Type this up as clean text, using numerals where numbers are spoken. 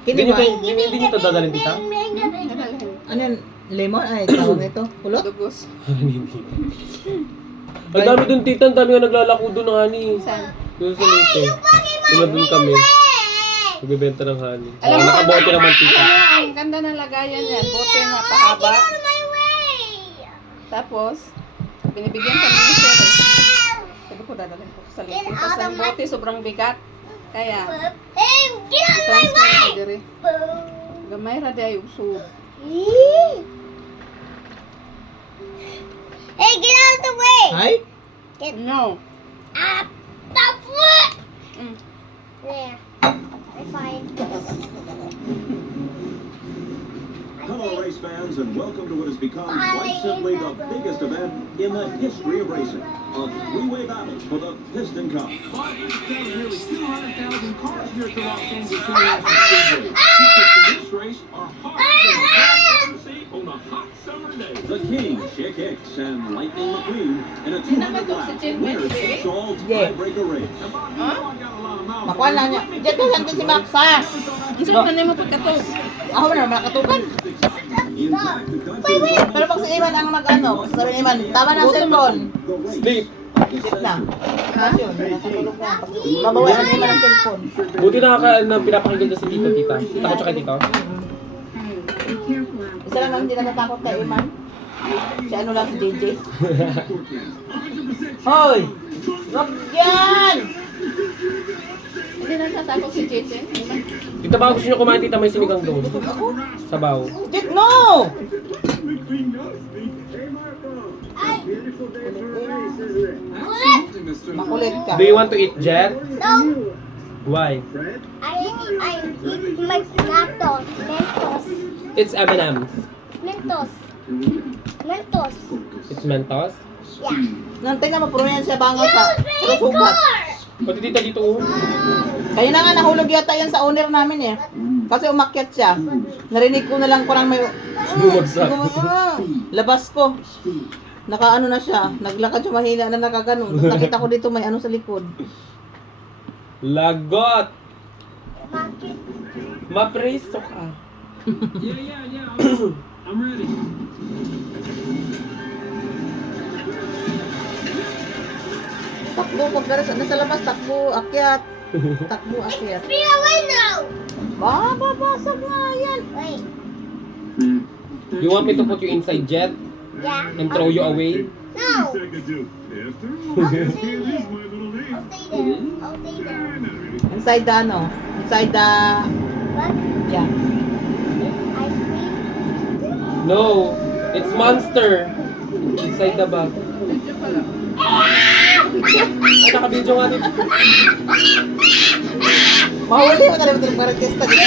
Kini ba? Hindi nyo ito dadalhin dito? Ano yan? Lemon? Ay, tawag nito. Pulot? Dugos. Ang dami dun tita, ang dami nga naglalako dun ng honey. Saan? Doon sa lito. Doon kami. Nagbibenta ng honey. Alam mo, Nakabote naman tita. Alam mo, ang ganda ng lagayan yan. Bote na pahaba. Tapos, binibigyan ka ng sir eh. Sabi ko, dadalhin ko sa lito. Tapos ang bote, sobrang bigat. Kaya, transfer ko dire. Gamay ra di ay usog. Hey, get out of the way! Ay? No. The foot! Mm. There. I find. Hello, race fans, and welcome to what has become quite simply the biggest event in the history of racing. A three-way battle for the Piston Cup. Nearly 200,000 cars here at the Los Angeles International Speedway. Tickets to this race are hotter than the flat ever seen on a hot summer day. The King, Chick Hicks, and Lightning McQueen in a 200-lap winner-takes-all tiebreaker race. Makuha na niya. Diyan ka saan si Maxa. Isa ka na mo pagkato. Ako na, makatukan. In fact, the country is Pero pag si Iman ang mag-ano, sabi ni Iman, tama na ang cellphone. Sleep. Sit na. Kasi yun, nasa tulog na. Mabawalan ni Iman ang cellphone. Buti na pinapakinggan dyan sa tita, tita. Takot siya kay tita. Isa lang ang hindi natatakot kay Iman. Si ano lang, si JJ. Hoy! Wag yan! Hindi natatakot si Chechen. Tita, baka gusto nyo kumain tita, may sinigang doon. Sabaw. Jit, no! Makulit ka. Do you want to eat Jet? No! Why? I eat my Mentos. Mentos. It's M&M's. Mentos. Mentos. It's Mentos. Yeah. Nantay na mapuro yan siya bangaw sa sugat. Pati tita dito oh. Kaya na nga nahulog yata yan sa owner namin eh. Kasi umakyat siya. Narinig ko na lang ko lang may... Bumagsak. Labas ko. Nakaano na siya. Naglakad siya mahina na nakaganon. Tapos nakita ko dito may ano sa likod. Lagot! Mapreso ka. Yeah. I'm ready. Takbo, pag nasa labas, takbo, akyat. Takbo, akyat. Be away now! Babasag nga yan. Wait. You want me to put you inside Jet Yeah. and throw you away? No! I'll stay there. I'll stay there. Inside the ano? Inside the... What? Yeah. It's ice cream? No! It's Monster! Inside the bag. Ay, naka-video nga dito. Mahuli mo na rin ito para testa dito.